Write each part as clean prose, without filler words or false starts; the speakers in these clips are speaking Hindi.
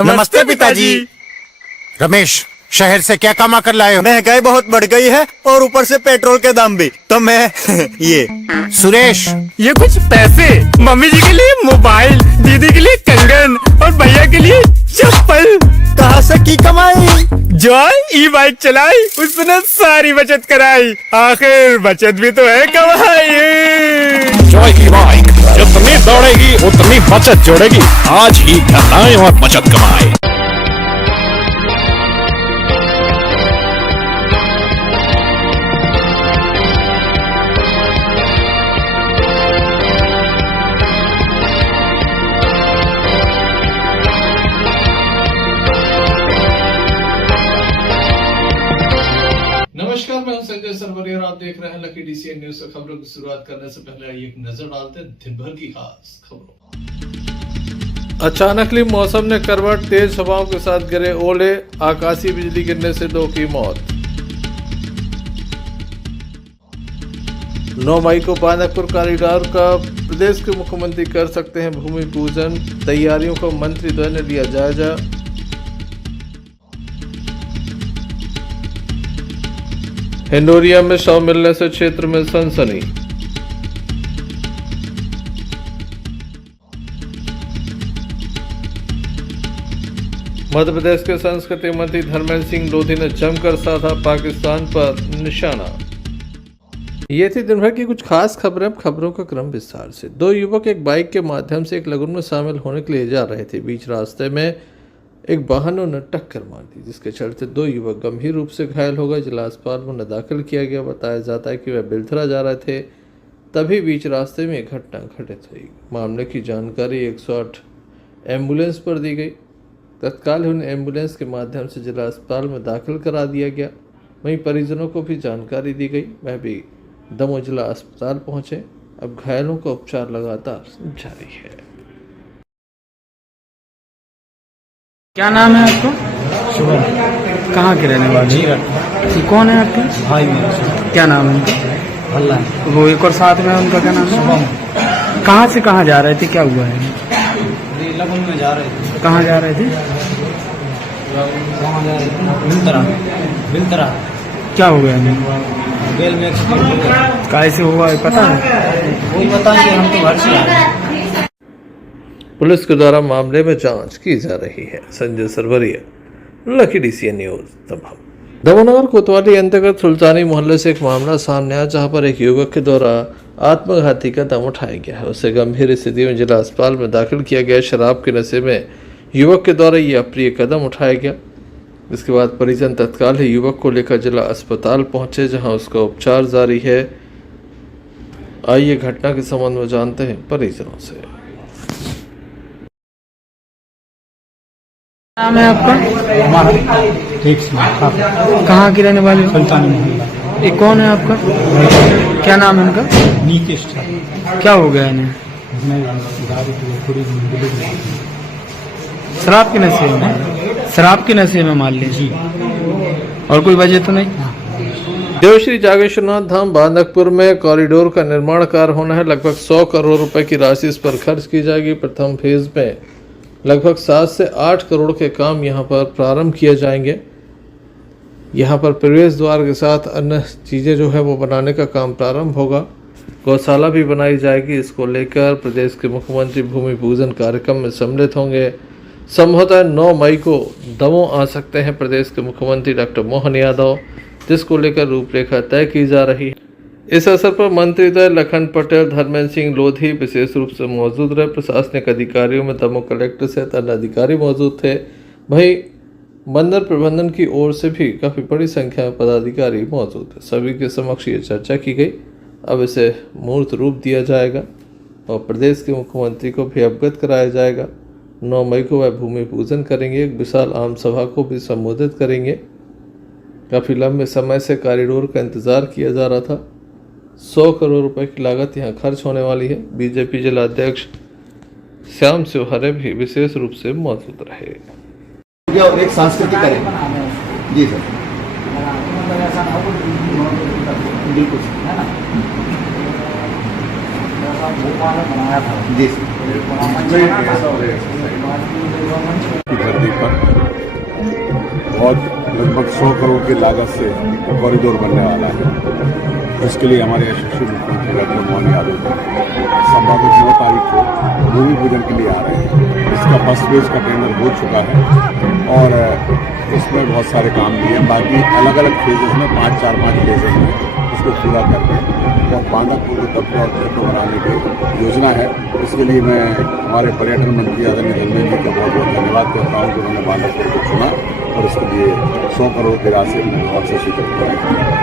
नमस्ते पिताजी। रमेश, शहर से क्या कमा कर लाए हो? महंगाई बहुत बढ़ गई है और ऊपर से पेट्रोल के दाम भी, तो मैं ये सुरेश, ये कुछ पैसे मम्मी जी के लिए मोबाइल, दीदी के लिए कंगन और भैया के लिए चप्पल। कहाँ से की कमाई? जो ई बाइक चलाई उसने सारी बचत कराई, आखिर बचत भी तो है कमाई। जॉय की बाइक जितनी दौड़ेगी उतनी बचत जोड़ेगी। आज ही घर आए और बचत कमाए। नमस्कार, मैं हूं संजय सरवरी और आप देख रहे हैं लकी डीसीएन न्यूज। खबरों की शुरुआत करने से पहले आइए एक नजर डालते हैं दिन भर की खास खबरों। अचानकली मौसम ने करवट, तेज हवाओं के साथ गिरे ओले, आकाशीय बिजली गिरने से 2 की मौत। 9 मई को बांदकपुर कॉरिडोर का प्रदेश के मुख्यमंत्री कर सकते हैं भूमि पूजन, तैयारियों को मंत्रिद्वय ने लिया जायजा। हिंडोरिया में शव मिलने से क्षेत्र में सनसनी। मध्य प्रदेश के संस्कृति मंत्री धर्मेंद्र सिंह लोधी ने जमकर साधा पाकिस्तान पर निशाना। ये थी दिन भर की कुछ खास खबरें। अब खबरों का क्रम विस्तार से। 2 युवक एक बाइक के माध्यम से एक लगन में शामिल होने के लिए जा रहे थे। बीच रास्ते में एक वाहनों ने टक्कर मार दी, जिसके चलते 2 युवक गंभीर रूप से घायल हो गए। जिला अस्पताल में उन्हें दाखिल किया गया। बताया जाता है कि वह बिलथरा जा रहे थे, तभी बीच रास्ते में एक घटना घटित हुई। मामले की जानकारी 108 एम्बुलेंस पर दी गई। तत्काल उन्हें एम्बुलेंस के माध्यम से जिला अस्पताल में दाखिल करा दिया गया। वहीं परिजनों को भी जानकारी दी गई, वह भी दमोह जिला अस्पताल पहुंचे। अब घायलों का उपचार लगातार जारी है। क्या नाम है आपको? शुभम। कहाँ के रहने वाले? जी कौन है आपके भाई मेरे क्या नाम है उनका? हल्ला वो एक और साथ में उनका क्या नाम है? शुभम। कहाँ से कहाँ जा रहे थे, क्या हुआ है? ये लगन में जा रहे थे। कहाँ जा रहे थे? कहाँ जा रहे थे? बिलतरा। क्या हो गया इन्हें? बेल में एक्सीडेंट हो गया। कैसे हुआ है पता है? वही बताइए, हम तो घर से आ रहे। पुलिस के द्वारा मामले में जांच की जा रही है। Sanjay Sarwariya, lucky DCN news, Damoh. Damoh कोतवाली अंतर्गत सुल्तानी मोहल्ले से एक मामला सामने आया, जहां पर एक युवक के द्वारा आत्मघाती कदम उठाया गया है। उसे गंभीर स्थिति में जिला अस्पताल में दाखिल किया गया। शराब के नशे में युवक के द्वारा ये अप्रिय कदम उठाया गया। इसके बाद परिजन तत्काल ही युवक को लेकर जिला अस्पताल पहुंचे, जहां उसका उपचार जारी है। आइए घटना के संबंध में जानते हैं परिजनों से। नाम है आपका? ठीक से। कहाँ के रहने वाले हो? सुल्तानी मोहल्ला। ये कौन है आपका? क्या नाम है उनका? नीतीश क्या हो गया इन्हें? गाड़ी पूरी शराब के नशे में? शराब के नशे में मान लीजिए। और कोई वजह तो नहीं? देवश्री जागेश्वरनाथ धाम बांदकपुर में कॉरिडोर का निर्माण कार्य होना है। लगभग 100 करोड़ रुपए की राशि इस पर खर्च की जाएगी। प्रथम फेज में लगभग 7 से 8 करोड़ के काम यहां पर प्रारंभ किए जाएंगे। यहां पर प्रवेश द्वार के साथ अन्य चीज़ें जो है वो बनाने का काम प्रारंभ होगा। गौशाला भी बनाई जाएगी। इसको लेकर प्रदेश के मुख्यमंत्री भूमि पूजन कार्यक्रम में सम्मिलित होंगे। संभवतः 9 मई को दमोह आ सकते हैं प्रदेश के मुख्यमंत्री डॉक्टर मोहन यादव, जिसको लेकर रूपरेखा तय की जा रही है। इस अवसर पर मंत्रिद्वय लखन पटेल, धर्मेंद्र सिंह लोधी विशेष रूप से मौजूद रहे। प्रशासनिक अधिकारियों में दमोह कलेक्टर सहित अन्य अधिकारी मौजूद थे। वहीं मंदिर प्रबंधन की ओर से भी काफ़ी बड़ी संख्या में पदाधिकारी मौजूद थे। सभी के समक्ष ये चर्चा की गई। अब इसे मूर्त रूप दिया जाएगा और प्रदेश के मुख्यमंत्री को भी अवगत कराया जाएगा। 9 मई को वह भूमि पूजन करेंगे। एक विशाल आम सभा को भी संबोधित करेंगे। काफ़ी लंबे समय से कॉरिडोर का इंतज़ार किया जा रहा था। 100 करोड़ रुपए की लागत यहाँ खर्च होने वाली है। बीजेपी जिला अध्यक्ष श्याम शिवहरे भी विशेष रूप से मौजूद रहे। एक सांस्कृतिक करें। जी सर, बिल्कुल जी सर। 100 करोड़ की लागत से कॉरिडोर बनने वाला है। इसके लिए हमारे यशस्वी मुख्यमंत्री डॉक्टर मोहन यादव जी संभावित 9 तारीख को भूमि पूजन के लिए आ रहे हैं। इसका फर्स्ट फेज का टेंडर हो चुका है और उसमें बहुत सारे काम भी हैं। बाकी अलग अलग फेजेस में 5 फेजेस में उसको पूरा करके और बांधकपुर को तबका और मेट्रो बनाने की योजना है। इसके लिए मैं हमारे पर्यटन मंत्री आदरणीय धर्मेंद्र जी का बहुत बहुत धन्यवाद करता हूँ कि उन्होंने बांधकपुर को चुना और इसके लिए 100 करोड़ की राशि बहुत से स्वीकृत करें।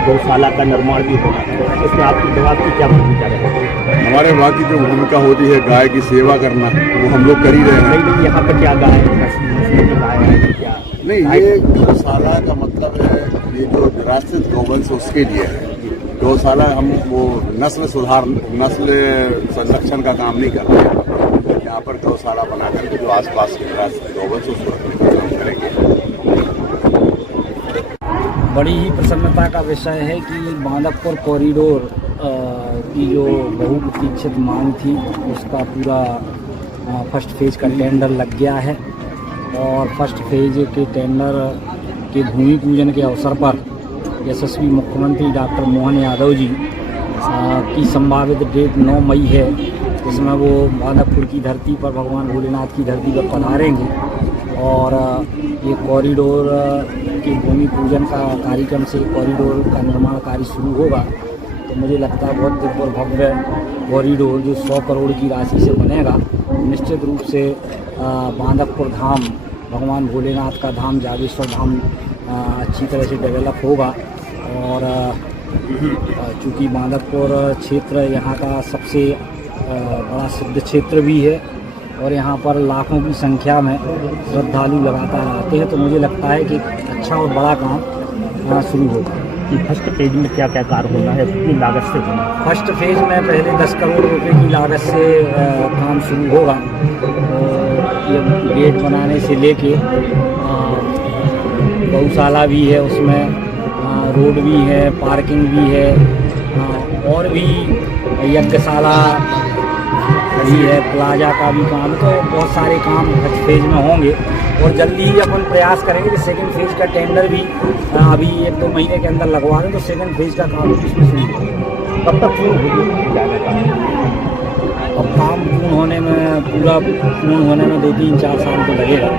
गौशाला का निर्माण भी होना है, इसमें आपकी विभाग की क्या भूमिका रहेगी? हमारे विभाग की जो भूमिका होती है गाय की सेवा करना, वो हम लोग कर ही रहे हैं। नहीं, यहाँ पर क्या गाय है क्या नहीं, ये गौशाला का मतलब है ये जो निराश्रित गौवंश उसके लिए है। गौशाला हम वो नस्ल संरक्षण का काम नहीं कर रहे हैं। यहाँ पर गौशाला बना करके जो आसपास के निराश्रित गौवंश उसको काम करेंगे। बड़ी ही प्रसन्नता का विषय है कि बांधकपुर कॉरिडोर की जो बहुप्रतीक्षित मांग थी उसका पूरा फर्स्ट फेज का टेंडर लग गया है और फर्स्ट फेज के टेंडर के भूमि पूजन के अवसर पर यशस्वी मुख्यमंत्री डॉक्टर मोहन यादव जी की संभावित डेट 9 मई है, जिसमें वो बांधकपुर की धरती पर भगवान भोलेनाथ की धरती पर पधारेंगे और ये कॉरिडोर के भूमि पूजन का कार्यक्रम से कॉरिडोर का निर्माण कार्य शुरू होगा। तो मुझे लगता है बहुत दिव्य और भव्य कॉरिडोर जो 100 करोड़ की राशि से बनेगा, निश्चित रूप से बांधकपुर धाम, भगवान भोलेनाथ का धाम, जागेश्वर धाम अच्छी तरह से डेवलप होगा। और चूँकि बांधकपुर क्षेत्र यहाँ का सबसे बड़ा सिद्ध क्षेत्र भी है और यहाँ पर लाखों की संख्या में श्रद्धालु लगातार आते हैं, तो मुझे लगता है कि अच्छा और बड़ा काम शुरू होगा। फर्स्ट फेज में क्या क्या कार्य होना है, कितनी लागत से होना है? फर्स्ट फेज में पहले 10 करोड़ रुपए की लागत से काम शुरू होगा। ये गेट बनाने से लेके गौशाला भी है, उसमें रोड भी है, पार्किंग भी है और भी यज्ञशाला भी है, प्लाजा का भी काम, तो बहुत सारे काम फर्स्ट फेज में होंगे और जल्दी ही अपन प्रयास करेंगे कि सेकंड फेज का टेंडर भी अभी 1-2 महीने के अंदर लगवा दें तो सेकंड फेज का काम भी इसमें शुरू होगा। कब तक पूर्ण होगी जाने का? अब काम पूर्ण होने में 2-3-4 साल तो लगेगा।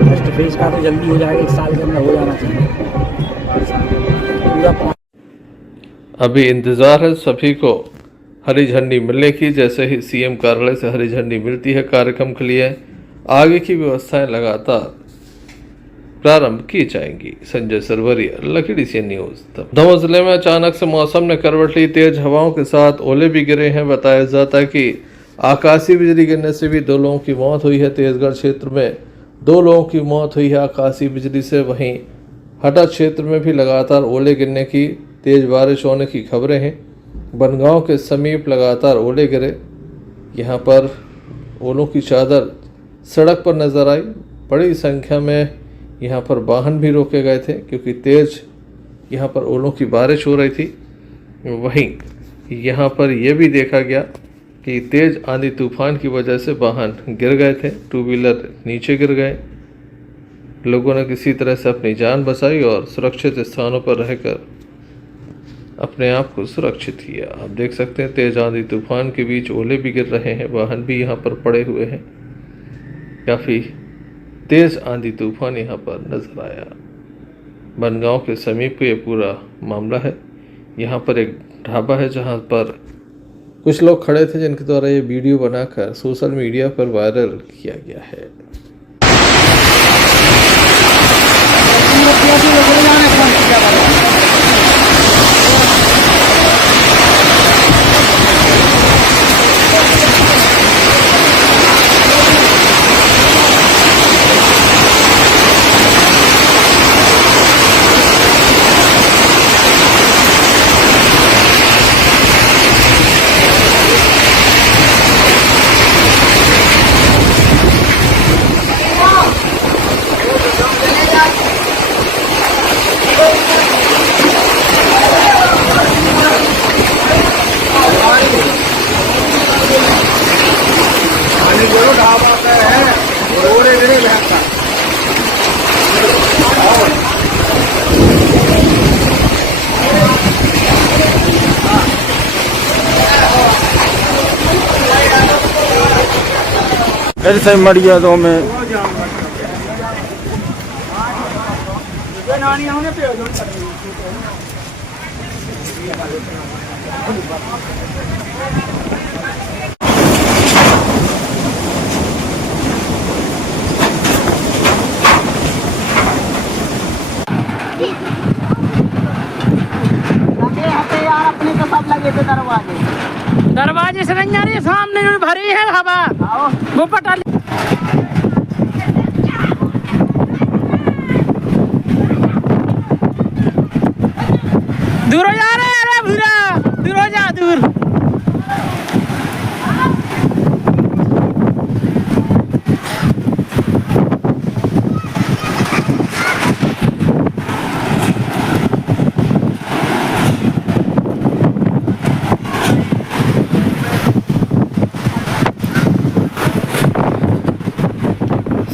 फर्स्ट फेज का तो जल्दी हो जाएगा, 1 साल के अंदर हो जाना चाहिए पूरा। अभी इंतज़ार है सभी को हरी झंडी मिलने की। जैसे ही सीएम कार्यालय से हरी झंडी मिलती है कार्यक्रम के लिए आगे की व्यवस्थाएं लगातार प्रारंभ की जाएंगी। संजय सरवरिया, लखीडी सी न्यूज़। दमोह जिले में अचानक से मौसम ने करवट ली, तेज हवाओं के साथ ओले भी गिरे हैं। बताया जाता है कि आकाशीय बिजली गिरने से भी 2 लोगों की मौत हुई है। तेजगढ़ क्षेत्र में 2 लोगों की मौत हुई है आकाशीय बिजली से। वहीं हटा क्षेत्र में भी लगातार ओले गिरने की, तेज बारिश होने की खबरें हैं। बनगांव के समीप लगातार ओले गिरे। यहाँ पर ओलों की चादर सड़क पर नजर आई। बड़ी संख्या में यहाँ पर वाहन भी रोके गए थे क्योंकि तेज यहाँ पर ओलों की बारिश हो रही थी। वहीं यहाँ पर यह भी देखा गया कि तेज आंधी तूफान की वजह से वाहन गिर गए थे, 2 व्हीलर नीचे गिर गए। लोगों ने किसी तरह से अपनी जान बचाई और सुरक्षित स्थानों पर रहकर अपने आप को सुरक्षित किया। आप देख सकते हैं तेज आंधी तूफान के बीच ओले भी गिर रहे हैं, वाहन भी यहाँ पर पड़े हुए हैं। काफ़ी तेज आंधी तूफान यहाँ पर नजर आया। बनगांव के समीप ये पूरा मामला है। यहाँ पर एक ढाबा है जहाँ पर कुछ लोग खड़े थे जिनके द्वारा ये वीडियो बनाकर सोशल मीडिया पर वायरल किया गया है। ऐसे मर्यादों में दरवाजे से नहीं आ रही है, सामने जो भरी है हवा वो पटा दूर हो जा रहे, अरे भूरा दूर हो जा, दूर।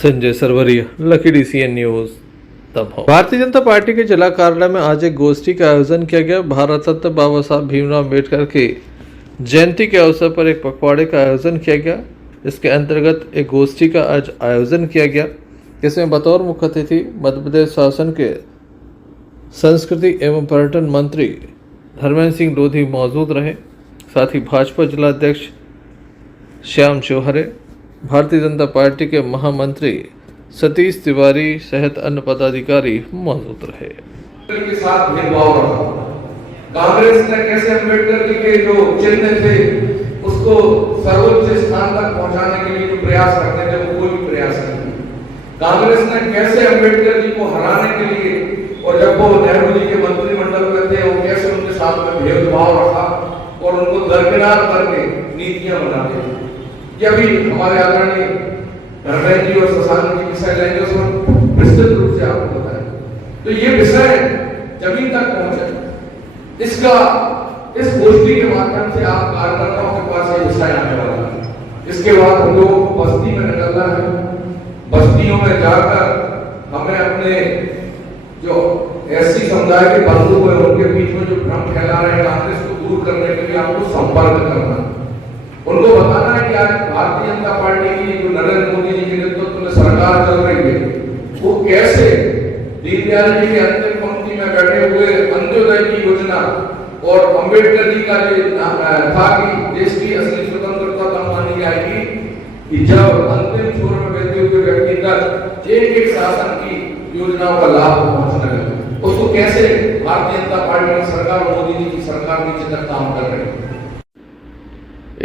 Sanjay Sarwariya, lucky DCN news Damoh. Bharatiya Janata party के जिला कार्यालय में आज एक गोष्ठी का आयोजन किया गया। भारत रत्न बाबा साहब भीमराव अम्बेडकर की जयंती के अवसर पर एक पखवाड़े का आयोजन किया गया। इसके अंतर्गत एक गोष्ठी का आज आयोजन किया गया, जिसमें बतौर मुख्य अतिथि मध्य प्रदेश शासन के संस्कृति एवं पर्यटन मंत्री धर्मेंद्र सिंह लोधी मौजूद रहे। साथ ही भाजपा जिला अध्यक्ष श्याम चौहरे, भारतीय जनता पार्टी के महामंत्री सतीश तिवारी सहित अन्य पदाधिकारी मौजूद रहे। के साथ भेदभाव रहा। कांग्रेस ने कैसे अम्बेडकर जी के जो चिन्ह थे उसको सर्वोच्च स्थान तक पहुंचाने के लिए जो प्रयास करते थे वो कोई भी प्रयास नहीं। कांग्रेस ने कैसे अम्बेडकर जी को हराने के लिए, और जब वो नेहरू जी के मंत्रिमंडल में थे, वो कैसे उनके साथ में भेदभाव रखा और उनको दरकिनार करके नीतियां बनाते थे। ये अभी हमारे आदरणीय धर्मेंद्र जी और शशांक जी विषय लेंगे, उसमें विस्तृत रूप से आपको बताएं। तो ये विषय जमीन तक पहुंचे, इसका इस गोष्ठी के माध्यम से आप कार्यकर्ताओं के पास ये विषय आने वाला है। इसके बाद हम लोगों को बस्ती में निकलना है। बस्तियों में जाकर हमें अपने जो ऐसी समुदाय के बंधु हैं उनके बीच में जो भ्रम फैला रहे हैं कांग्रेस को दूर करने के लिए आपको संपर्क करना है। उनको बताना है कि आज भारतीय जनता पार्टी की जो नरेंद्र मोदी जी के नेतृत्व में सरकार चल रही है, वो कैसे दीनदयाल जी के अंतिम पंक्ति में बैठे हुए अंत्योदय की योजना और अम्बेडकर जी का जो था कि देश की असली स्वतंत्रता तब मानी जाएगी कि जब अंतिम छोर में बैठे हुए व्यक्ति तक एक एक शासन की योजनाओं का लाभ पहुंचने लगे। उसको कैसे भारतीय जनता पार्टी की सरकार और मोदी जी की सरकार नीचे तक काम कर रही है।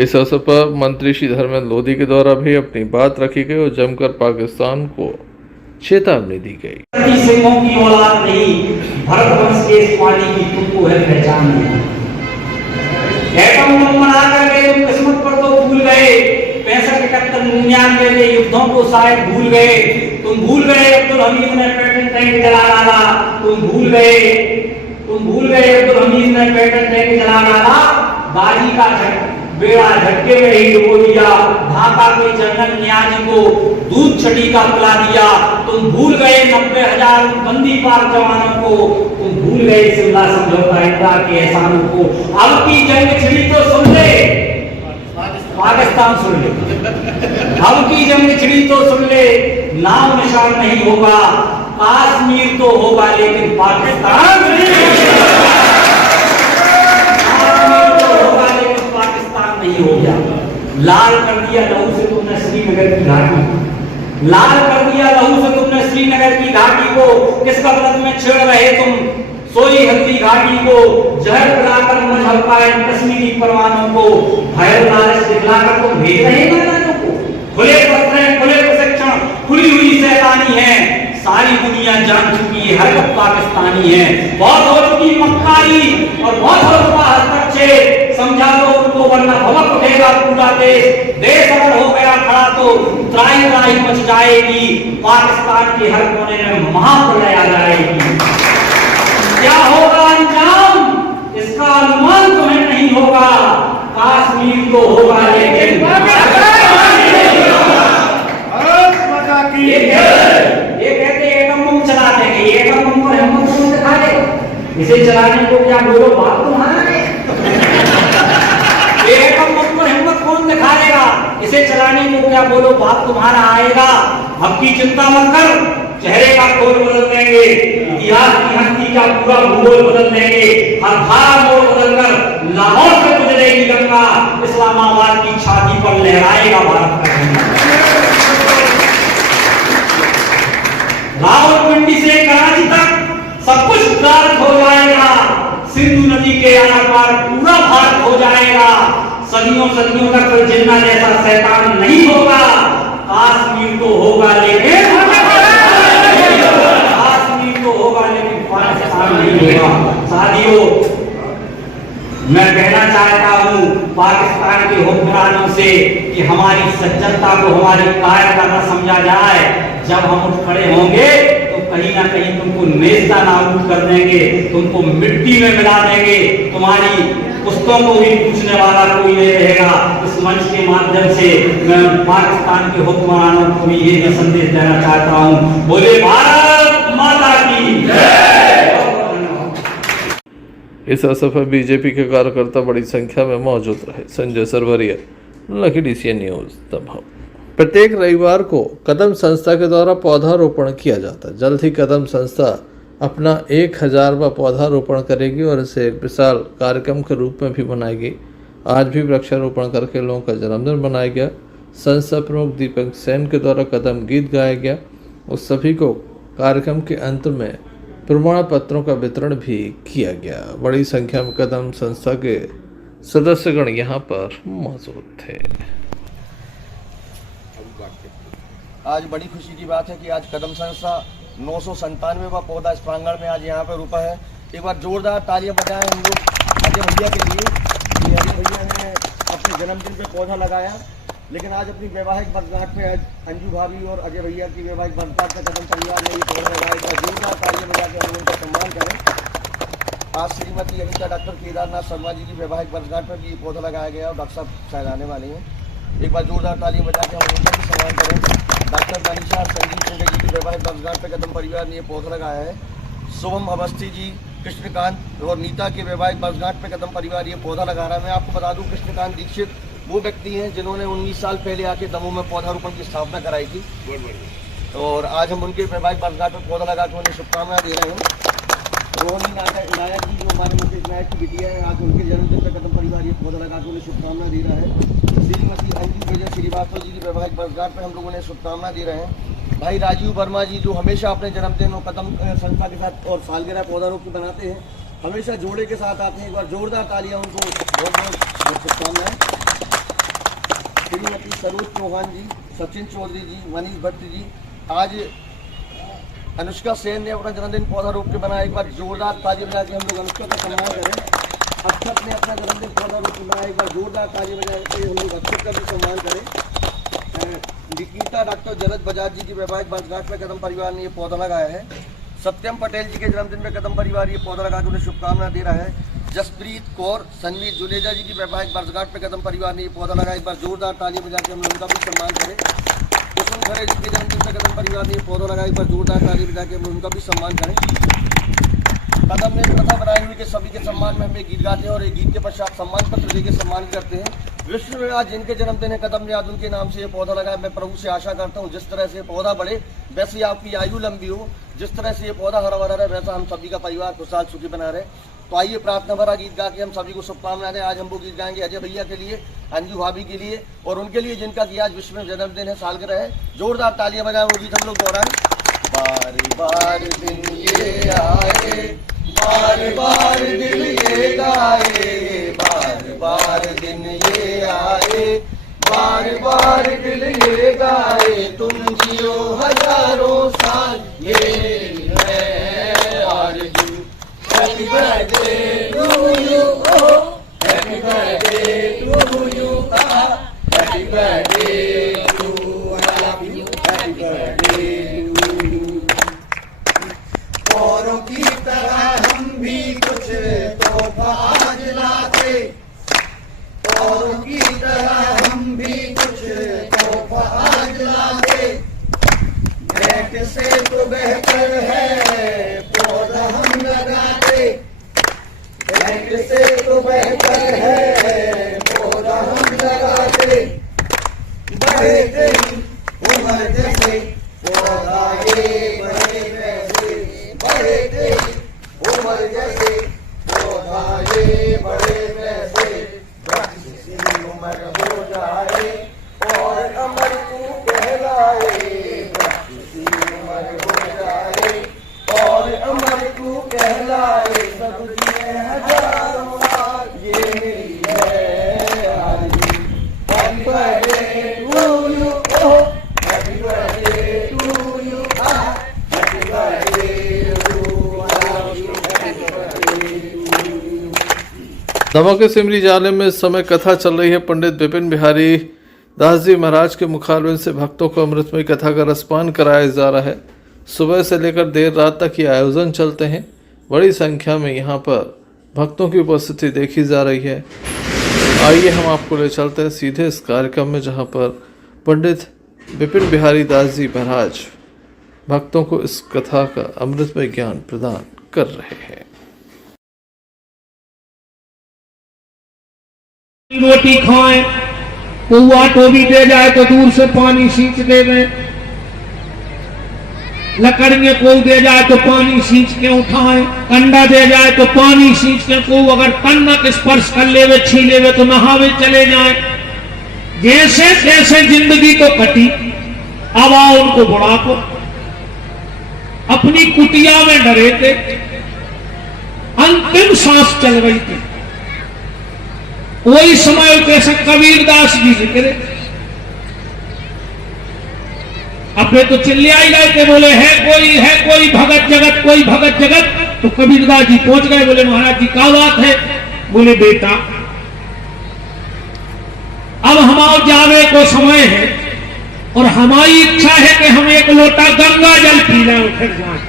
इस अवसर पर मंत्री श्री धर्मेंद्र लोधी के द्वारा भी अपनी बात रखी गई और जमकर पाकिस्तान को चेतावनी दी गई। सिंहों की औलाद नहीं, भरत वंश के इस पानी की तुमको है पहचान नहीं। एटम बम बना करके तुम किस्मत पर तो भूल गए, 65, 71, 99 के युद्धों को शायद भूल गए। तुम भूल गए अब्दुल हमीद ने पैटर्न टैंक जला डाला, तुम भूल गए अब्दुल हमीद ने पैटर्न टैंक जला डाला। बाजी का बेड़ा झटके में ही डुबो दिया, ढाका के जनरल न्याजी को दूध छड़ी का पिला दिया। तुम भूल गए 90,000 बंदी पाक जवानों को, तुम भूल गए शिमला समझौता इंदिरा के एहसानों को। अब की जंग छिड़ी तो सुन ले, पाकिस्तान सुन ले, अब की जंग छिड़ी तो सुन ले, नाम निशान नहीं होगा, कश्मीर तो होगा लेकिन पाकिस्तान नहीं हो गया। लाल कर दिया लहू से तुमने श्रीनगर की घाटी, लाल कर दिया लहू से तुमने श्रीनगर की घाटी को। किस कबरत में छेड़ रहे तुम सोई हल्दी घाटी को, जहर पिलाकर मजहब पाए कश्मीरी परवानों को, भय लालच दिखलाकर तुम भेज रहे मैदानों को। खुले पत्थर, खुले प्रशिक्षण, खुली हुई शैतानी है, सारी दुनिया जान चुकी है हरकत पाकिस्तानी है। बहुत हो चुकी मक्कारी और बहुत हो चुका हस्तक्षेप, समझा दो उनको वरना भवक उठेगा पूरा देश। देश अगर हो गया खड़ा तो त्राही त्राही मच जाएगी, पाकिस्तान के हर कोने में महाप्रलय आ जाएगी। क्या होगा अंजाम इसका अनुमान तुम्हें नहीं होगा, कश्मीर तो होगा लेकिन ये कहते एटम बम चला देंगे, एटम बम पर हिम्मत कौन दिखा देगा? इसे चलाने को क्या बोलो बात तुम्हारा है? एटम बम पर हिम्मत कौन दिखाएगा? इसे चलाने को क्या बोलो बाप तुम्हारा आएगा, अब की चिंता मत कर, चेहरे का खोल बदल देंगे, इतिहास की हस्ती का पूरा भूगोल बदल देंगे, हर धारा मोड़ बदल कर लाहौर से गुजरेगी गंगा, इस्लामाबाद की छाती पर लहराएगा भारत का झंडा। रावलपिंडी से कराची तक सब कुछ उदार हो जाएगा, सिंधु नदी के आर पार पूरा भारत हो जाएगा, सदियों सदियों तक कोई जिन्ना जैसा शैतान नहीं होगा, काश्मीर तो होगा लेकिन पाकिस्तान नहीं होगा। साथियों, मैं कहना चाहता हूं पाकिस्तान के हुक्मरानों से कि हमारी सज्जनता को, हमारी कायरता न समझा जाए, जब हम उठ खड़े होंगे तो कहीं ना कहीं तुमको नेस्ता नाबूद कर देंगे, तुमको मिट्टी में मिला देंगे, तुम्हारी पुस्तकों को भी पूछने वाला कोई नहीं रहेगा। इस मंच के माध्यम से मैं पाकिस्तान के हुक्मरानों को भी ये संदेश देना चाहता हूं, बोले भारत माता की जय। इस अवसर पर बीजेपी के कार्यकर्ता बड़ी संख्या में मौजूद रहे। Sanjay Sarwariya, lucky DCN news Damoh. प्रत्येक रविवार को कदम संस्था के द्वारा पौधारोपण किया जाता है। जल्द ही कदम संस्था अपना 1000वां पौधारोपण करेगी और इसे एक विशाल कार्यक्रम के रूप में भी बनाएगी। आज भी वृक्षारोपण करके लोगों का जन्मदिन मनाया गया। संस्था प्रमुख दीपक सेन के द्वारा कदम गीत गाया गया। उस सभी को कार्यक्रम के अंत में प्रमाण पत्रों का वितरण भी किया गया। बड़ी संख्या में कदम संस्था के सदस्यगण यहाँ पर मौजूद थे। आज बड़ी खुशी की बात है कि आज कदम संस्था 997वां पौधा इस प्रांगण में आज यहाँ पर रोपा है। एक बार जोरदार तालियां बजाएं हम लोग अजय भैया के लिए कि अजय भैया ने अपने जन्मदिन पे पौधा लगाया, लेकिन आज अपनी वैवाहिक वर्षगांठ पे अंजू भाभी और अजय भैया की वैवाहिक वर्षगांठ पे कदम परिवार ने ये पौधा लगाया। जोरदार तालियां बजा के हम उनका सम्मान करें। आज श्रीमती अनिता डॉक्टर केदारनाथ शर्मा जी की वैवाहिक वर्षगांठ पर भी ये पौधा लगाया गया और डॉक्टर साहब शायद आने वाले हैं। एक बार जोरदार तालियां बजा के हम उनका भी सम्मान करें। डॉक्टर मनीषा संजीव सिंह जी की वैवाहिक वर्षगांठ पर कदम परिवार ने ये पौधा लगाया है। शुभम अवस्थी जी, कृष्णकांत और नीता के वैवाहिक वर्षगांठ पर कदम परिवार ये पौधा लगा रहा है। मैं आपको बता दूं, कृष्णकांत दीक्षित वो व्यक्ति हैं जिन्होंने 19 साल पहले आके दमोह में पौधारोपण की स्थापना कराई थी और आज हम उनके वैवाहिक वर्षगांठ पर पौधा लगा के उन्हें शुभकामनाएं दे रहे हैं। रोहिणी नायक जी जो हमारे मुकेश नायक की बिटिया है, आज उनके जन्मदिन पर कदम परिवार ये पौधा लगा के उन्हें शुभकामनाएं दे रहा है। श्रीमती अंजू विजय श्रीवास्तव जी की वैवाहिक वर्षगांठ पर हम लोग उन्हें शुभकामनाएं दे रहे हैं। भाई राजीव वर्मा जी जो हमेशा अपने जन्मदिन और कदम संस्था के साथ और सालगिरह पौधारोपण बनाते हैं, हमेशा जोड़े के साथ आते हैं। एक बार जोरदार तालियां उनको बहुत बहुत शुभकामनाएं। श्रीमती सरोज चौहान जी, सचिन चौधरी जी, मनीष भट्ट जी, आज अनुष्का सेन ने अपना जन्मदिन पौधारोप के बनाया। एक बार जोरदार तालियां बजा के हम लोग अनुष्का का सम्मान करें। अक्षत ने अपना जन्मदिन पौधारोप के बनाया। एक बार जोरदार तालियां बजा के हम लोग अक्षत का भी सम्मान करें। निकिता डॉक्टर जलद बजाज जी की वैवाहिक वर्षगांठ में कदम परिवार ने ये पौधा लगाया है। सत्यम पटेल जी के जन्मदिन में कदम परिवार ये पौधा लगा के उन्हें शुभकामना दे रहा है। जसप्रीत कौर सनवीर जुनेजा जी की वैवाहिक वर्षगांठ पे कदम परिवार ने ये पौधा लगाया। एक बार जोरदार तालियां बजा के हम लोग उनका भी सम्मान करें। कुसुम खरे जी के जन्मदिन पे कदम परिवार ने ये पौधा लगाया। एक बार जोरदार तालियां बजा के हम लोग उनका भी सम्मान करें। कदम ने प्रथा बनाई हुई कि सभी के सम्मान में हम एक गीत गाते हैं और एक गीत के पश्चात सम्मान पत्र देकर सम्मान करते हैं। विश्व में आज जिनके जन्मदिन है कदम ने आज उनके नाम से ये पौधा लगाया। मैं प्रभु से आशा करता हूँ जिस तरह से पौधा बढ़े वैसे आपकी आयु लंबी हो, जिस तरह से ये पौधा हरा भरा रहे वैसा हम सभी का परिवार खुशहाल सुखी बना रहे। तो आइए प्रार्थना भरा गीत गा के हम सभी को शुभकामनाएं दें। आज हम वो गीत गाएंगे अजय भैया के लिए, अंजू भाभी के लिए और उनके लिए जिनका कि आज विश्व में जन्मदिन है, सालगिरह है। जोरदार तालियां बजाएं, वो गीत हम लोग दोहराएं। बार बार दिन ये आए, बार बार दिल ये गाए, बार बार दिन ये आए, बार बार दिल ये गाए, तुम जियो हजारों साल ये है आरज़ू। Happy birthday to you, happy birthday to you, happy birthday to you, happy birthday to you. औरों की तरह हम भी कुछ तोहफा आज लाते, औरों की तरह हम भी कुछ तोहफा आज लाते। भेंट से तो बेहतर है पौधा हम लगाते, भेंट से तो बेहतर है पौधा हम लगाते। और अमर तू कहलाए सब जिए हजारों साल, ये मेरी है आरज़ू। Happy birthday to you, happy birthday to you, happy birthday to you, happy birthday to you. Damoh के सिमरी जाले में इस समय कथा चल रही है। पंडित विपिन बिहारी दास जी महाराज के मुखारबिंद से भक्तों को अमृतमयी कथा का रसपान कराया जा रहा है। सुबह से लेकर देर रात तक ये आयोजन चलते हैं। बड़ी संख्या में यहाँ पर भक्तों की उपस्थिति देखी जा रही है। आइए हम आपको ले चलते हैं सीधे इस कार्यक्रम में, जहाँ पर पंडित विपिन बिहारी दास जी महाराज भक्तों को इस कथा का अमृतमय ज्ञान प्रदान कर रहे हैं। रोटी खाएं, कौआ टोबी दे जाए तो दूर से पानी सींच देवे, लकड़ियां कोई दे जाए तो पानी सींच के उठाएं, कंडा दे जाए तो पानी सींच के, को अगर तन न स्पर्श कर लेवे छी लेवे तो नहावे चले जाए। जैसे जैसे जिंदगी तो कटी, अब आओ उनको बुढ़ापो। अपनी कुटिया में डरे थे, अंतिम सांस चल रही थी। वही समय जैसे कबीरदास जी जिक्र, अपने तो चिल्लाए गए थे, बोले है कोई भगत जगत, कोई भगत जगत। तो कबीरदास जी पहुंच गए, बोले महाराज जी क्या बात है? बोले बेटा अब हमारे जावे को समय है और हमारी इच्छा है कि हम एक लोटा गंगा जल पी लें और फिर जाए।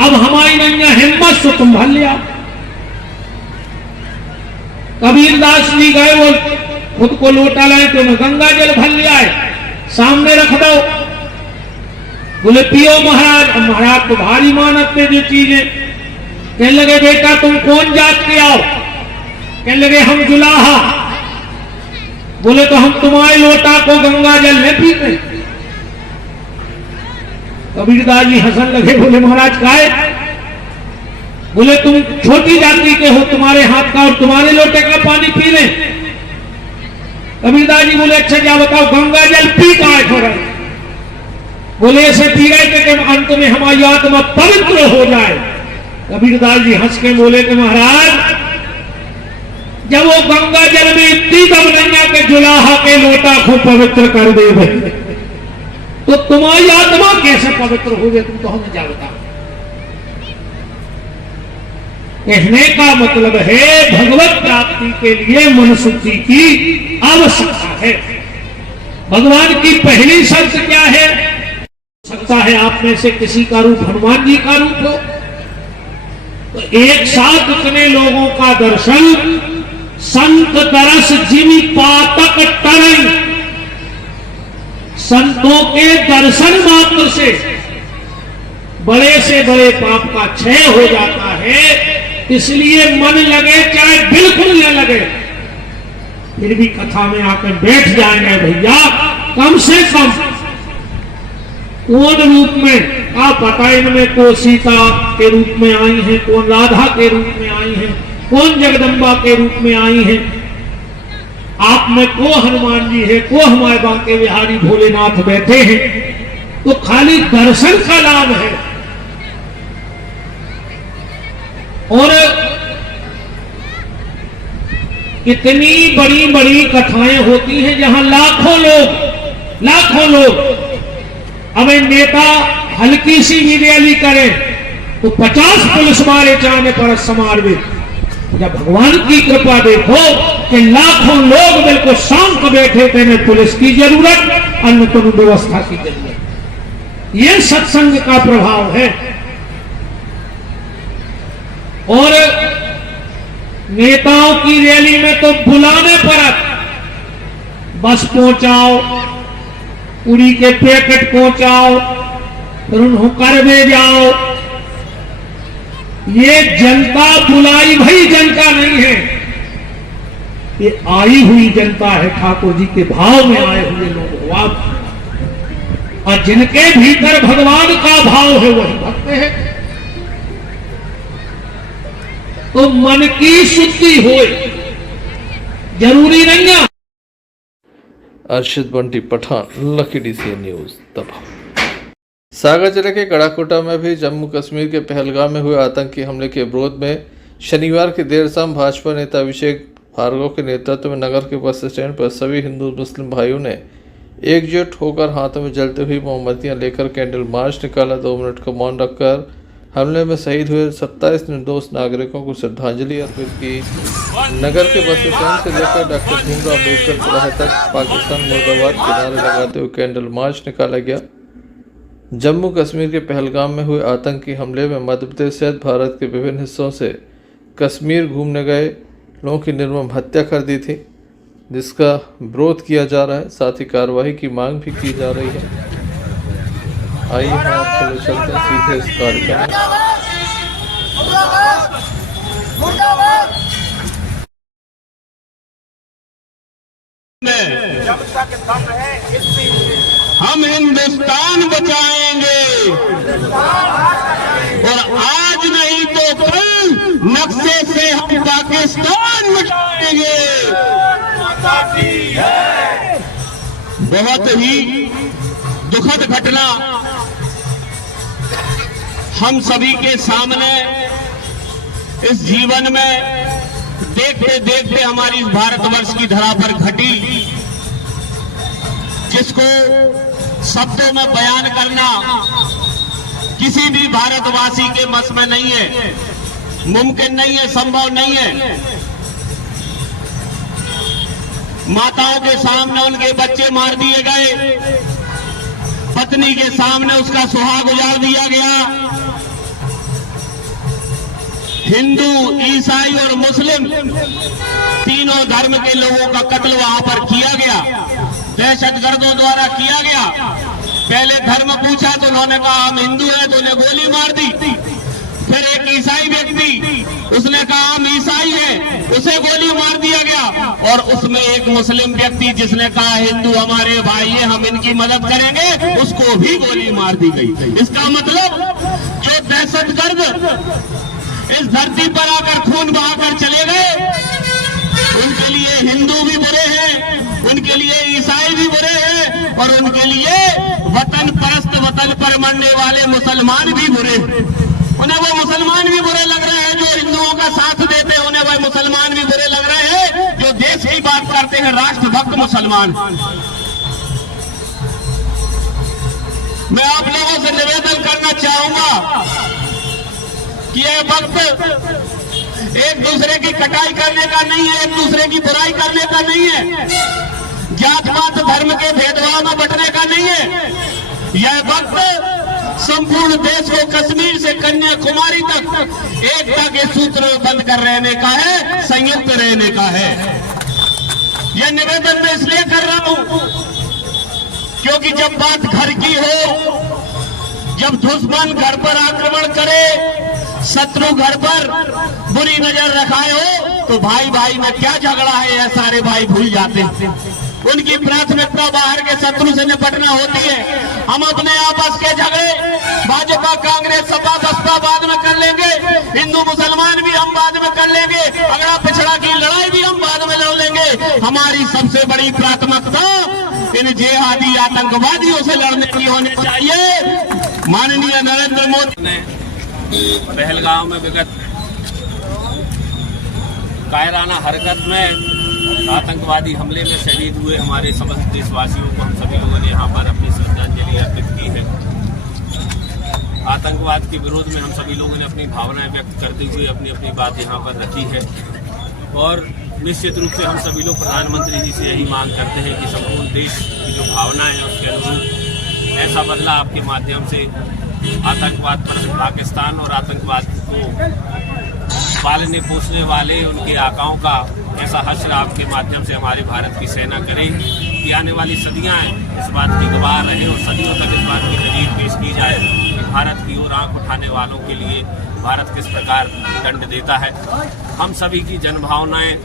अब हमारी नहीं हिम्मत से तुम भर लिया। कबीरदास जी गए, वो खुद को लोटा लाए तो गंगा जल भर लिया है, सामने रख दो। बोले पियो महाराज। अब महाराज तो भारी मानते जो चीजें। कहने लगे बेटा तुम कौन जात के आओ? कहने लगे हम जुलाहा। बोले तो हम तुम्हारे लोटा को गंगा जल नहीं पीते। कबीरदास जी हंसन लगे, बोले महाराज काहे? बोले तुम छोटी जाति के हो, तुम्हारे हाथ का और तुम्हारे लोटे का पानी पी ले। कबीरदास जी बोले अच्छा क्या बताओ गंगा जल पी काहे हो रहे? बोले ऐसे पी रहे थे कि अंत में हमारी आत्मा पवित्र हो जाए। कबीरदास जी हंस के बोले कि महाराज जब वो गंगा जल में इतनी दम नहीं है कि जुलाहा के लोटा को पवित्र कर दे, तो तुम्हारी आत्मा कैसे पवित्र हो गई? तुम तो हमें जा बताओ। कहने का मतलब है भगवत प्राप्ति के लिए मन शुद्धि की आवश्यकता है। भगवान की पहली शर्त क्या है? सकता है आप में से किसी का रूप हनुमान जी का रूप हो, तो एक साथ उतने लोगों का दर्शन संत दरस जिमि पातक तरई। संतों के दर्शन मात्र से बड़े पाप का क्षय हो जाता है। इसलिए मन लगे चाहे बिल्कुल न लगे, फिर भी कथा में आकर बैठ जाएंगे भैया। कम से कम कौन रूप में आप पता, इनमें को सीता के रूप में आई हैं, कौन राधा के रूप में आई हैं, कौन जगदम्बा के रूप में आई हैं। आप में को हनुमान जी है, को हमारे बांके बिहारी भोलेनाथ बैठे हैं। तो खाली दर्शन का लाभ है। और कितनी बड़ी बड़ी कथाएं होती हैं जहां लाखों लोग अब नेता हल्की सी भी रैली करें तो 50 पुलिस वाले चाहने पर समार्वित। जब भगवान की कृपा देखो कि लाखों लोग बिल्कुल शांत बैठे थे, न पुलिस की जरूरत और न कोई व्यवस्था की जरूरत। यह सत्संग का प्रभाव है। और नेताओं की रैली में तो बुलाने पर बस पहुंचाओ, पूरी के पैकेट पहुंचाओ, फिर उन्हों कर दे जाओ। ये जनता बुलाई भई जनता नहीं है, ये आई हुई जनता है। ठाकुर जी के भाव में आए हुए लोग आप, और जिनके भीतर भगवान का भाव है वही भक्त है। तो मन की शुद्धि हो जरूरी नहीं है। Arshad Bunty Pathan, lucky DCN news, दबाव। सागर जिले के गड़ाकोटा में भी जम्मू कश्मीर के पहलगाम में हुए आतंकी हमले के विरोध में शनिवार की देर शाम भाजपा नेता अभिषेक भार्गव के नेतृत्व में नगर के बस स्टैंड पर सभी हिंदू मुस्लिम भाइयों ने एकजुट होकर हाथों में जलती हुई मोमबत्तियां लेकर कैंडल मार्च निकाला। 2 मिनट का मौन रखकर हमले में शहीद हुए 27 निर्दोष नागरिकों को श्रद्धांजलि अर्पित की। नगर के बस स्टैंड से लेकर डॉक्टर भीमराव अम्बेडकर चौराहे तक पाकिस्तान मुर्दाबाद के नारे लगाते हुए कैंडल मार्च निकाला गया। जम्मू कश्मीर के पहलगाम में हुए आतंकी हमले में मध्य प्रदेश सहित भारत के विभिन्न हिस्सों से कश्मीर घूमने गए लोगों की निर्मम हत्या कर दी थी, जिसका विरोध किया जा रहा है। साथ ही कार्रवाई की मांग भी की जा रही है। आइए हम आपको ले चलते हैं सीधे इस कार्यक्रम में। हम हिंदुस्तान बचाएंगे और आज नहीं तो कल नक्शे से हम पाकिस्तान मिटाएंगे। बहुत ही दुखद घटना हम सभी के सामने इस जीवन में देखते देखते हमारी इस भारतवर्ष की धरा पर घटी, जिसको शब्दों में बयान करना किसी भी भारतवासी के बस में नहीं है, मुमकिन नहीं है, संभव नहीं है। माताओं के सामने उनके बच्चे मार दिए गए, पत्नी के सामने उसका सुहाग उजाड़ दिया गया। हिंदू, ईसाई और मुस्लिम तीनों धर्म के लोगों का कत्ल वहां पर किया गया, दहशतगर्दों द्वारा किया गया। पहले धर्म पूछा तो उन्होंने कहा हम हिंदू हैं, तो उन्हें गोली मार दी। फिर एक ईसाई व्यक्ति, उसने कहा हम ईसाई हैं, उसे गोली मार दिया गया। और उसमें एक मुस्लिम व्यक्ति जिसने कहा हिंदू हमारे भाई हैं, हम इनकी मदद करेंगे, उसको भी गोली मार दी गई। इसका मतलब जो दहशतगर्द इस धरती पर आकर खून बहाकर चले गए, उनके लिए हिंदू भी बुरे हैं, उनके लिए ईसाई भी बुरे हैं, और उनके लिए वतन परस्त, वतन पर मरने वाले मुसलमान भी बुरे हैं। उन्हें वो मुसलमान भी बुरे लग रहे हैं जो हिंदुओं का साथ देते हैं, उन्हें वो मुसलमान भी बुरे लग रहे हैं जो देश की बात करते हैं, राष्ट्रभक्त मुसलमान। मैं आप लोगों से निवेदन करना चाहूंगा कि यह वक्त एक दूसरे की कटाई करने का नहीं है, एक दूसरे की बुराई करने का नहीं है, जात पात धर्म के भेदभाव में बंटने का नहीं है। यह वक्त संपूर्ण देश को कश्मीर से कन्याकुमारी तक एकता के सूत्र में बंद कर रहने का है, संयुक्त रहने का है। यह निवेदन मैं इसलिए कर रहा हूं क्योंकि जब बात घर की हो, जब दुश्मन घर पर आक्रमण करे, शत्रु घर पर बुरी नजर रखाए हो, तो भाई भाई में क्या झगड़ा है यह सारे भाई भूल जाते हैं। उनकी प्राथमिकता बाहर के शत्रु से निपटना होती है। हम अपने आपस के झगड़े भाजपा, कांग्रेस, सपा, बसपा बाद में कर लेंगे, हिंदू मुसलमान भी हम बाद में कर लेंगे, अगड़ा पिछड़ा की लड़ाई भी हम बाद में लड़ लेंगे। हमारी सबसे बड़ी प्राथमिकता इन जिहादी आतंकवादियों से लड़ने की होनी चाहिए। माननीय नरेंद्र मोदी ने पहलगाम में विगत कायराना हरकत में आतंकवादी हमले में शहीद हुए हमारे समस्त देशवासियों को हम सभी लोगों ने यहाँ पर अपनी श्रद्धांजलि अर्पित की है। आतंकवाद के विरोध में हम सभी लोगों ने अपनी भावनाएं व्यक्त करते हुए अपनी अपनी बात यहाँ पर रखी है, और निश्चित रूप से हम सभी लोग प्रधानमंत्री जी से यही मांग करते हैं कि संपूर्ण देश की जो भावनाएं हैं उसके अनुरूप ऐसा बदलाव आपके माध्यम से आतंकवाद पर पाकिस्तान और आतंकवाद को पालने पोसने वाले उनके आकाओं का ऐसा हश्र आपके माध्यम से हमारे भारत की सेना करे कि आने वाली सदियां इस बात की गवाह रहे और सदियों तक इस बात की दलील पेश की जाए कि भारत की ओर आंख उठाने वालों के लिए भारत किस प्रकार दंड देता है। हम सभी की जनभावनाएं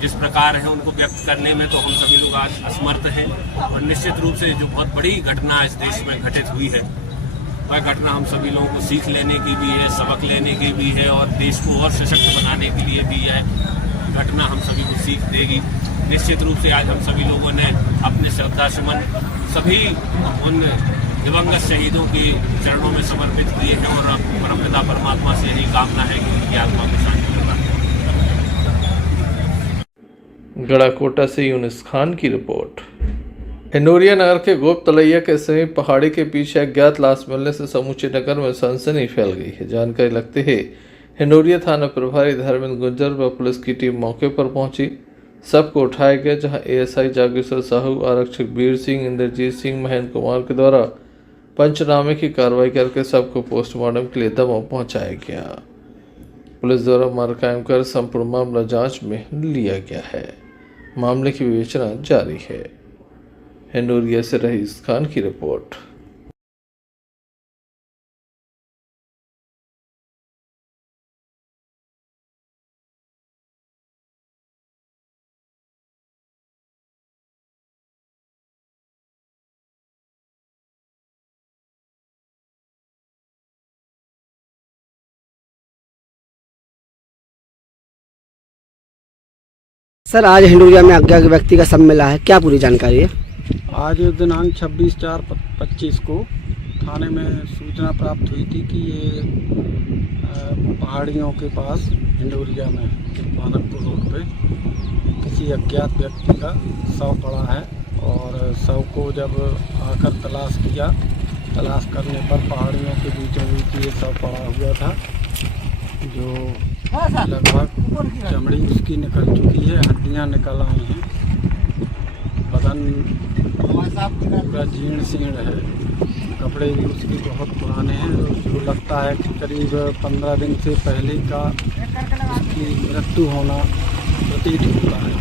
जिस प्रकार हैं उनको व्यक्त करने में तो हम सभी लोग आज असमर्थ हैं, और निश्चित रूप से जो बहुत बड़ी घटना इस देश में घटित हुई है वह घटना हम सभी लोगों को सीख लेने की भी है, सबक लेने की भी है, और देश को और सशक्त बनाने के लिए भी है। घटना हम सभी को सीख देगी। निश्चित रूप से आज हम सभी लोगों ने अपने श्रद्धा सुमन सभी उन दिवंगत शहीदों के चरणों में समर्पित किए हैं और परमपिता परमात्मा से यही कामना है कि उनकी आत्मा को शांति प्रदान करें। गढ़ाकोटा से यूनिस खान की रिपोर्ट। हिंडोरिया नगर के गोप तलैया के समीप पहाड़ी के पीछे अज्ञात लाश मिलने से समूचे नगर में सनसनी फैल गई है। जानकारी लगते ही हिंडोरिया थाना प्रभारी धर्मेंद्र गुर्जर व पुलिस की टीम मौके पर पहुंची। सबको उठाया गया, जहां एएसआई जागेश्वर साहू, आरक्षक वीर सिंह, इंद्रजीत सिंह, महेंद्र कुमार के द्वारा पंचनामे की कार्रवाई करके सबको पोस्टमार्टम के लिए दमोह पहुंचाया गया। पुलिस द्वारा मामला कायम कर संपूर्ण मामला जांच में लिया गया है। मामले की विवेचना जारी है। हिंडोरिया से रईस खान की रिपोर्ट। सर, आज हिंडोरिया में अज्ञात व्यक्ति का शव मिला है, क्या पूरी जानकारी है? आज दिनांक 26/4/25 को थाने में सूचना प्राप्त हुई थी कि ये पहाड़ियों के पास हिंडोरिया में मानकपुर रोड पे किसी अज्ञात व्यक्ति का शव पड़ा है और शव को जब आकर तलाश करने पर पहाड़ियों के बीचों बीच ये शव पड़ा हुआ था, जो लगभग चमड़ी उसकी निकल चुकी है, हड्डियां निकल आई हैं, बदन पूरा जीर्ण शीर्ण है, कपड़े भी उसके बहुत पुराने हैं। उसको लगता है कि करीब 15 दिन से पहले का उसकी मृत्यु होना प्रतीत होता है।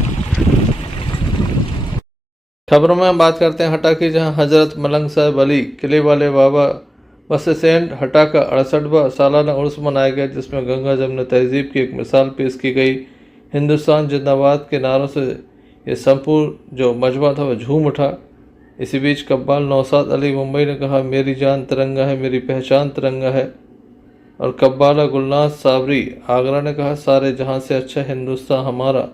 खबरों में हम बात करते हैं हटा की, जहां हजरत मलंग साहब अली किले वाले बाबा बस स्टैंड हटा का 68वां सालाना उर्स मनाया गया, जिसमें गंगा जमुना तहजीब की एक मिसाल पेश की गई। हिंदुस्तान जिंदाबाद के नारों से ये संपूर्ण जो मजमा था वह झूम उठा। इसी बीच कब्बाल नौशाद अली मुंबई ने कहा, मेरी जान तिरंगा है, मेरी पहचान तिरंगा है। और कब्बाला गुलनाज साबरी आगरा ने कहा, सारे जहां से अच्छा हिंदुस्तान हमारा,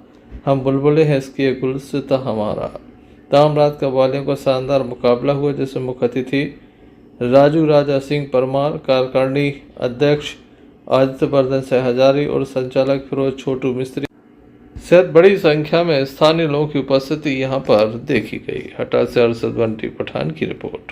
हम बुलबुलें हैं इसकी ये गुलसिता हमारा। तमाम रात कब्बालियों का शानदार मुकाबला हुआ, जिसमें मुख्य अतिथि राजू राजा सिंह परमार, कार्यकारिणी अध्यक्ष आदित्य वर्धन सहजारी और संचालक फिरोज छोटू मिस्त्री सहित बड़ी संख्या में स्थानीय लोगों की उपस्थिति यहां पर देखी गई। हटा से अरशद बंटी पठान की रिपोर्ट।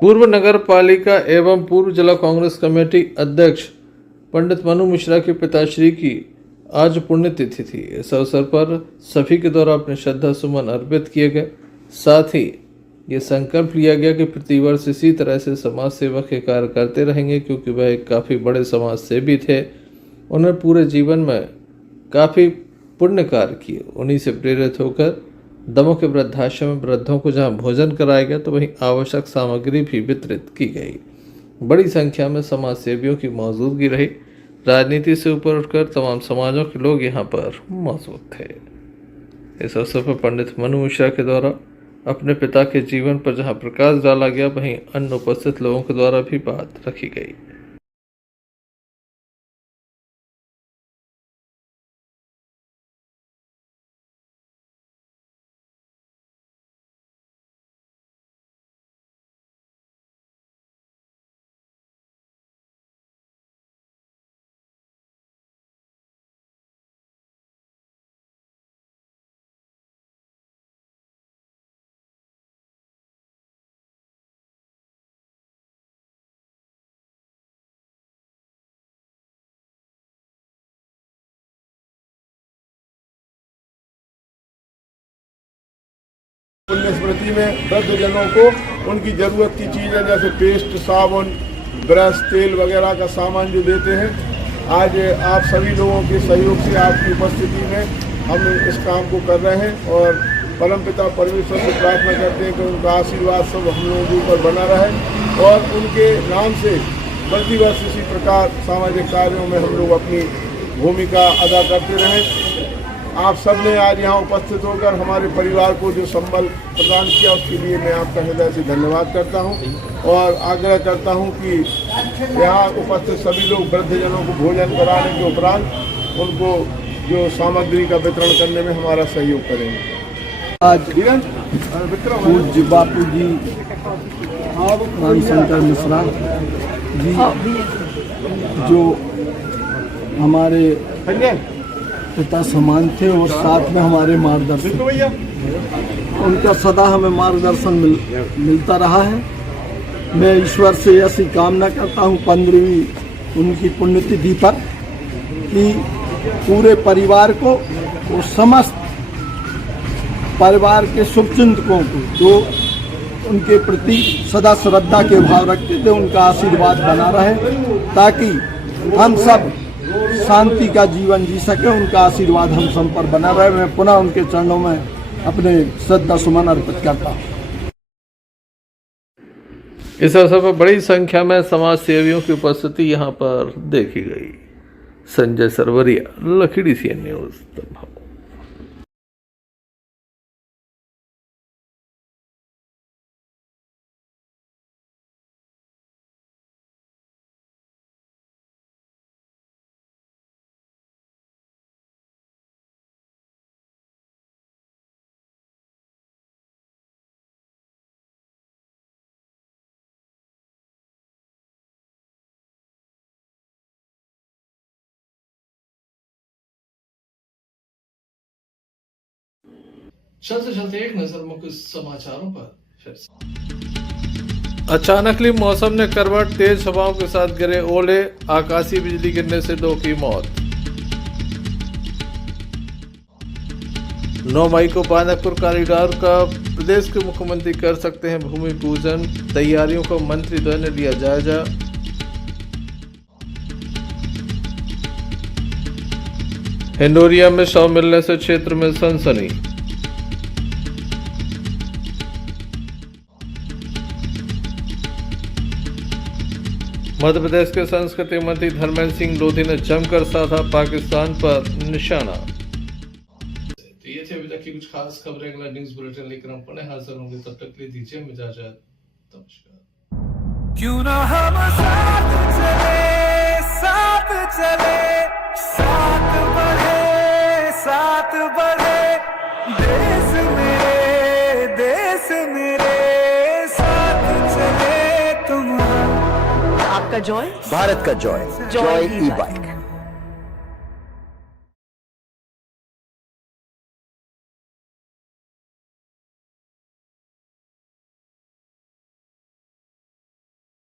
पूर्व नगर पालिका एवं पूर्व जिला कांग्रेस कमेटी अध्यक्ष पंडित मनु मिश्रा के पिताश्री की आज पुण्यतिथि थी। इस अवसर पर सभी के द्वारा अपने श्रद्धा सुमन अर्पित किए गए। साथ ही ये संकल्प लिया गया कि प्रतिवर्ष इसी तरह से समाज सेवा के कार्य करते रहेंगे, क्योंकि वह एक काफ़ी बड़े समाज सेवी थे। उन्होंने पूरे जीवन में काफ़ी पुण्य कार्य किए। उन्हीं से प्रेरित होकर दमोह के वृद्धाश्रम में वृद्धों को जहां भोजन कराया गया, तो वहीं आवश्यक सामग्री भी वितरित की गई। बड़ी संख्या में समाज सेवियों की मौजूदगी रही। राजनीति से ऊपर उठकर तमाम समाजों के लोग यहां पर मौजूद थे। इस अवसर पर पंडित मनु मिश्रा के द्वारा अपने पिता के जीवन पर जहां प्रकाश डाला गया, वहीं अन्य उपस्थित लोगों के द्वारा भी बात रखी गई। पुण्य स्मृति में वृद्धजनों को उनकी जरूरत की चीजें जैसे पेस्ट, साबुन, ब्रश, तेल वगैरह का सामान जो देते हैं, आज आप सभी लोगों के सहयोग से आपकी उपस्थिति में हम इस काम को कर रहे हैं और परमपिता परमेश्वर से प्रार्थना करते हैं कि उनका आशीर्वाद सब हम लोगों के ऊपर बना रहे और उनके नाम से प्रतिवर्ष इसी प्रकार सामाजिक कार्यों में हम लोग अपनी भूमिका अदा करते रहें। आप सब ने आज यहाँ उपस्थित होकर हमारे परिवार को जो संबल प्रदान किया उसके लिए मैं आपका हृदय से धन्यवाद करता हूँ और आग्रह करता हूँ कि यहाँ उपस्थित सभी लोग वृद्धजनों को भोजन कराने के उपरांत उनको जो सामग्री का वितरण करने में हमारा सहयोग करेंगे। आज पूज्य बापू जी रामशंकर मिश्रा जी जो हमारे पिता समान थे और साथ में हमारे मार्गदर्शक, उनका सदा हमें मार्गदर्शन मिलता रहा है। मैं ईश्वर से ऐसी कामना करता हूँ 15वीं उनकी पुण्यतिथि पर कि पूरे परिवार को और समस्त परिवार के शुभचिंतकों को जो उनके प्रति सदा श्रद्धा के भाव रखते थे उनका आशीर्वाद बना रहे ताकि हम सब शांति का जीवन जी सके। उनका आशीर्वाद हम सब पर बना रहे। मैं पुनः उनके चरणों में अपने श्रद्धा सुमन अर्पित करता हूँ। इस अवसर पर बड़ी संख्या में समाज सेवियों की उपस्थिति यहाँ पर देखी गई। संजय सरवरिया, लखीडी सीएन न्यूज़, दमोह। चलते चलते एक नजर मुख्य समाचारों पर। अचानकली मौसम ने करवट, तेज हवाओं के साथ गिरे ओले, आकाशीय बिजली गिरने से 2 की मौत। 9 मई को बांदकपुर कॉरिडोर का प्रदेश के मुख्यमंत्री कर सकते हैं भूमि पूजन, तैयारियों का मंत्रिद्वय ने लिया जायजा। हिंडोरिया में शव मिलने से क्षेत्र में सनसनी। मध्य प्रदेश के संस्कृति मंत्री धर्मेंद्र सिंह लोधी ने जमकर साधा पाकिस्तान पर निशाना। तो ये थे अभी तक की कुछ खास खबरें। अगला न्यूज़ बुलेटिन लेकर हम पुनः हाजिर होंगे। तब तक के लिए दीजिए इजाजत। नमस्कार। क्यों ना हम साथ चले, साथ चले, साथ बढ़े, देश मेरे साथ चले तुम। आपका जॉय, भारत का जॉय, जॉय ई बाइक।